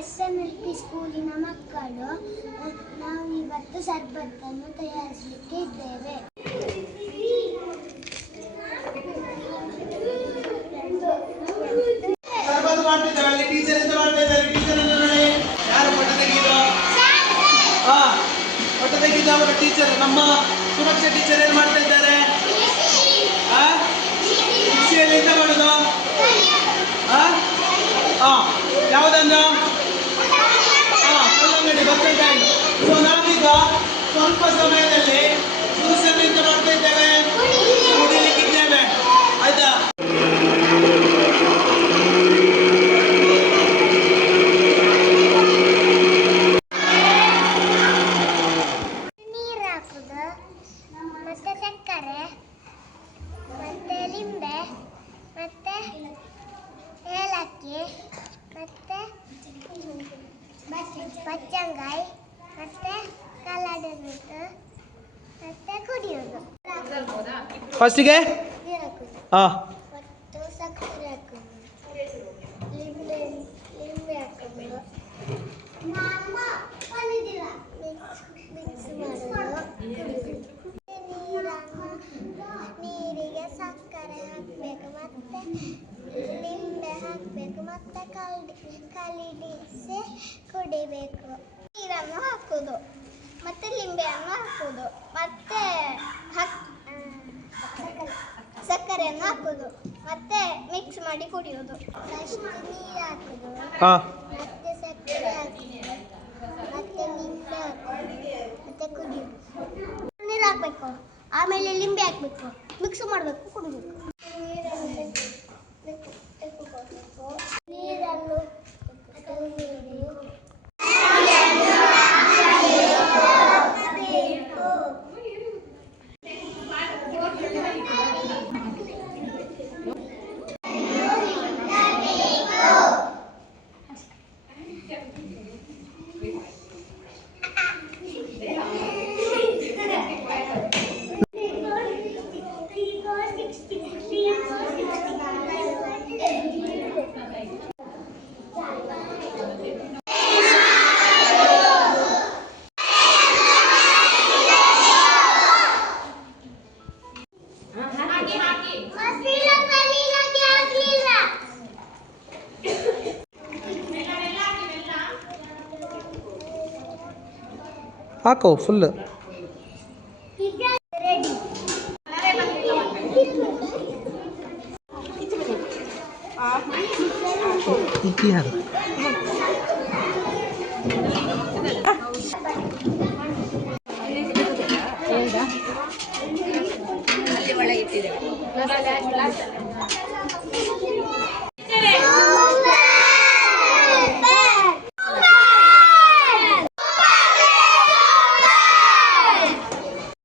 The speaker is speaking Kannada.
ಎಸ್ ಎಲ್ ಪಿ ಸ್ಕೂಲಿನ ಮಕ್ಕಳು, ನಾವು ಇವತ್ತು ಸರ್ಬತ್ತನ್ನು ತಯಾರಿಸಲಿಕ್ಕೆ ಇದ್ದೇವೆ. ಟೀಚರ್ ನಮ್ಮ ಸುರಕ್ಷಾ ಟೀಚರ್ ಏನು ಮಾಡ್ತಾ ಇದ್ದಾರೆ? ಮಾಡುದು? ಹಾ ಸ್ವಲ್ಪ ಸಮಯದಲ್ಲಿ ಜ್ಯೂಸನ್ನು ಎಂತ ಮಾಡ್ತಾ ಇದ್ದೇವೆ ಕುಡಿಲಿಕ್ಕಿದ್ದೇವೆ ಆಯ್ತಾ ಮತ್ತೆ ಬಚ್ಚಂಗಾಯಿ ಮತ್ತೆ ಫಸ್ಟಿಗೆ? ಹಾಂ ನೀರಿಗೆ ಸಕ್ಕರೆ ಹಾಕಬೇಕು. ಮತ್ತೆ ಲಿಂಬೆ ಹಾಕಬೇಕು. ಮತ್ತೆ ಕಲ್ಡಿ ಕಲಿಡಿಸಿ ಕುಡಿಬೇಕು ನೀರನ್ನು ಹಾಕುದು ಮತ್ತೆ ಲಿಂಬೆಯನ್ನು ಹಾಕುದು ಮತ್ತೆ ಹಾಕ್ ಸಕ್ಕರೆಯನ್ನು ಹಾಕುದು. ಮತ್ತೆ ಮಿಕ್ಸ್ ಮಾಡಿ ಕುಡಿಯೋದು. ಫಸ್ಟ್ ನೀರು ಹಾಕೋದು. ಹಾ. ಮತ್ತೆ ಸಕ್ಕರೆ ಹಾಕೋದು. ಮತ್ತೆ ನಿಂಬೆ ಹಾಕುದು. ಮತ್ತೆ ಕುಡಿಯೋದು ನೀರು ಹಾಕ್ಬೇಕು. ಆಮೇಲೆ ಲಿಂಬೆ ಹಾಕ್ಬೇಕು. ಮಿಕ್ಸ್ ಮಾಡಬೇಕು ಕುಡಿಬೇಕು. ಹಾಕೋ ಫುಲ್ ಈಗ ರೆಡಿ ಇಕ್ಕಿ ಯಾರು ಅಲ್ಲಿ ಒಳಗೆ ಇಟ್ಟಿದ್ದೇವೆ